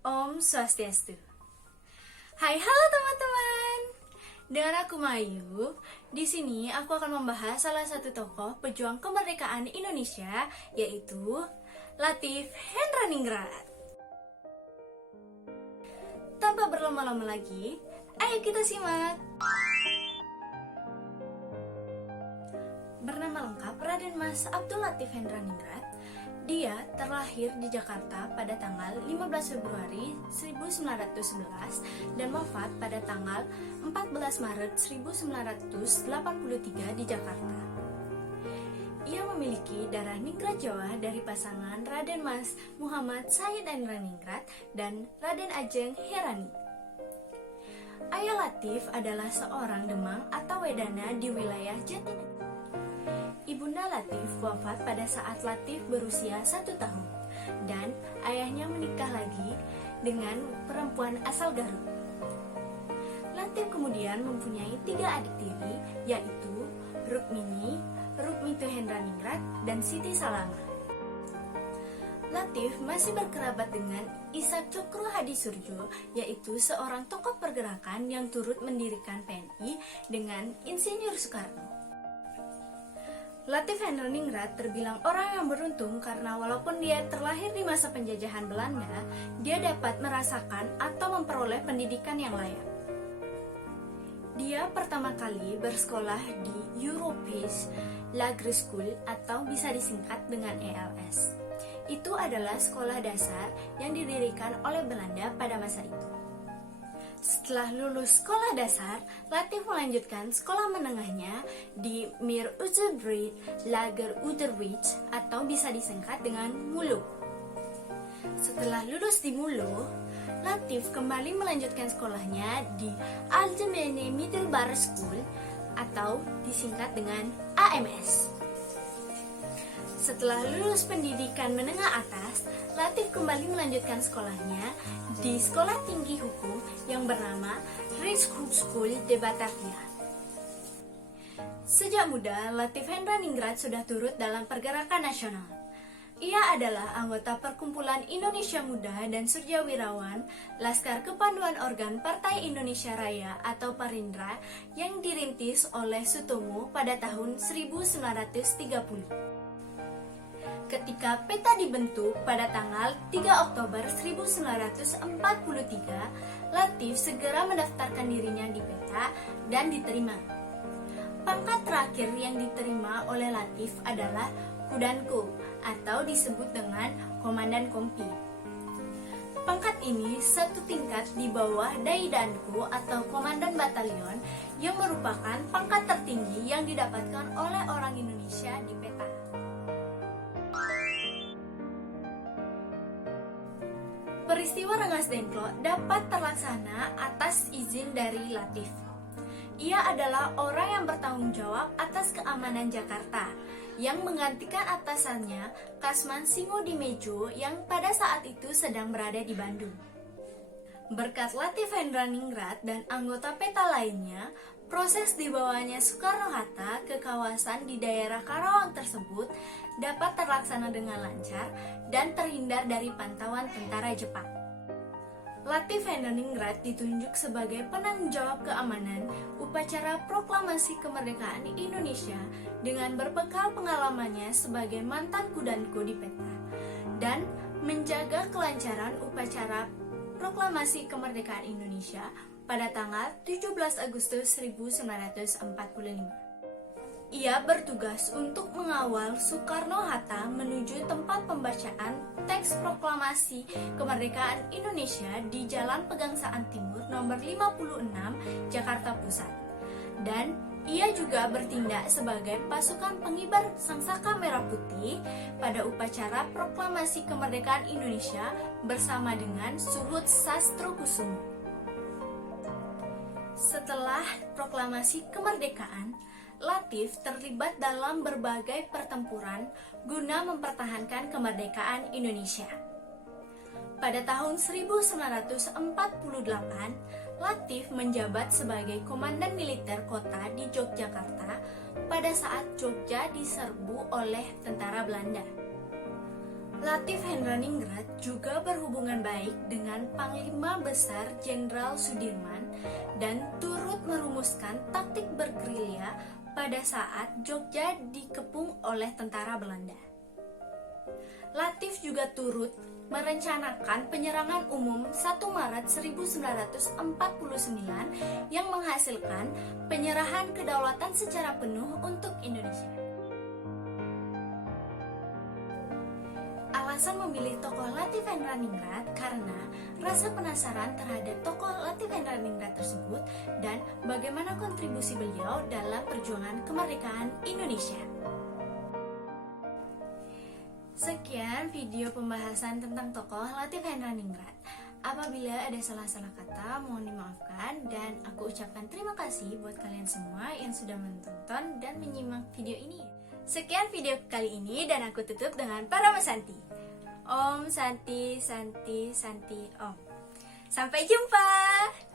Om Swastiastu. Hai, halo teman-teman. Dengan aku Mayu. Di sini aku akan membahas salah satu tokoh pejuang kemerdekaan Indonesia, yaitu Latif Hendraningrat. Tanpa berlama-lama lagi, ayo kita simak. Bernama lengkap Raden Mas Abdul Latif Hendraningrat. Dia terlahir di Jakarta pada tanggal 15 Februari 1911 dan wafat pada tanggal 14 Maret 1983 di Jakarta. Ia memiliki darah Ningrat Jawa dari pasangan Raden Mas Muhammad Said Hendraningrat dan Raden Ajeng Herani. Ayah Latif adalah seorang demang atau wedana di wilayah Jatinegara. Ibunda Latif wafat pada saat Latif berusia 1 tahun dan ayahnya menikah lagi dengan perempuan asal Garut. Latif kemudian mempunyai 3 adik tiri, yaitu Rukmini, Rukmito Hendraningrat, dan Siti Salama. Latif masih berkerabat dengan Ishak Cokro Hadi Surjo, yaitu seorang tokoh pergerakan yang turut mendirikan PNI dengan Insinyur Soekarno. Latif Hendraningrat terbilang orang yang beruntung karena walaupun dia terlahir di masa penjajahan Belanda, dia dapat merasakan atau memperoleh pendidikan yang layak. Dia pertama kali bersekolah di Europees Lagere School atau bisa disingkat dengan ELS. Itu adalah sekolah dasar yang didirikan oleh Belanda pada masa itu. Setelah lulus sekolah dasar, Latif melanjutkan sekolah menengahnya di Mir Uzebrit Lager Uderwich atau bisa disingkat dengan MULO. Setelah lulus di MULO, Latif kembali melanjutkan sekolahnya di Algemene Middelbare School atau disingkat dengan AMS. Setelah lulus pendidikan menengah atas, Latif kembali melanjutkan sekolahnya di Sekolah Tinggi Hukum yang bernama Rijkshogeschool de Batavia. Sejak muda, Latif Hendraningrat sudah turut dalam pergerakan nasional. Ia adalah anggota Perkumpulan Indonesia Muda dan Surjawirawan Laskar Kepanduan Organ Partai Indonesia Raya atau Parindra yang dirintis oleh Sutomo pada tahun 1930. Ketika PETA dibentuk pada tanggal 3 Oktober 1943, Latif segera mendaftarkan dirinya di PETA dan diterima. Pangkat terakhir yang diterima oleh Latif adalah Kudanko atau disebut dengan Komandan Kompi. Pangkat ini satu tingkat di bawah Daidanko atau Komandan Batalion yang merupakan pangkat tertinggi yang didapatkan oleh orang Indonesia di PETA. Peristiwa Rengas Dengklok dapat terlaksana atas izin dari Latif. Ia adalah orang yang bertanggung jawab atas keamanan Jakarta, yang menggantikan atasannya Kasman Singodimejo yang pada saat itu sedang berada di Bandung. Berkat Latif Hendraningrat dan anggota PETA lainnya, proses dibawanya Soekarno-Hatta ke kawasan di daerah Karawang tersebut dapat terlaksana dengan lancar dan terhindar dari pantauan tentara Jepang. Latif Hendraningrat ditunjuk sebagai penanggung jawab keamanan upacara proklamasi kemerdekaan Indonesia dengan berbekal pengalamannya sebagai mantan Kudanko di PETA dan menjaga kelancaran upacara proklamasi kemerdekaan Indonesia pada tanggal 17 Agustus 1945. Ia bertugas untuk mengawal Soekarno-Hatta menuju tempat pembacaan teks proklamasi kemerdekaan Indonesia di Jalan Pegangsaan Timur nomor 56, Jakarta Pusat. Dan ia juga bertindak sebagai pasukan pengibar Sangsaka Merah Putih pada upacara proklamasi kemerdekaan Indonesia bersama dengan Suhut Sastrokusumo. Setelah proklamasi kemerdekaan, Latif terlibat dalam berbagai pertempuran guna mempertahankan kemerdekaan Indonesia. Pada tahun 1948, Latif menjabat sebagai komandan militer kota di Yogyakarta pada saat Jogja diserbu oleh tentara Belanda. Latif Hendraningrat juga berhubungan baik dengan Panglima Besar Jenderal Sudirman dan turut merumuskan taktik bergerilya pada saat Jogja dikepung oleh tentara Belanda. Latif juga turut merencanakan penyerangan umum 1 Maret 1949 yang menghasilkan penyerahan kedaulatan secara penuh untuk Indonesia. Alasan memilih tokoh Latif Hendraningrat karena rasa penasaran terhadap tokoh Latif Hendraningrat tersebut dan bagaimana kontribusi beliau dalam perjuangan kemerdekaan Indonesia. Sekian video pembahasan tentang tokoh Latif Hendraningrat. Apabila ada salah-salah kata, mohon dimaafkan dan aku ucapkan terima kasih buat kalian semua yang sudah menonton dan menyimak video ini. Sekian video kali ini dan aku tutup dengan Parama Santi. Om Santi Santi Santi Om. Sampai jumpa.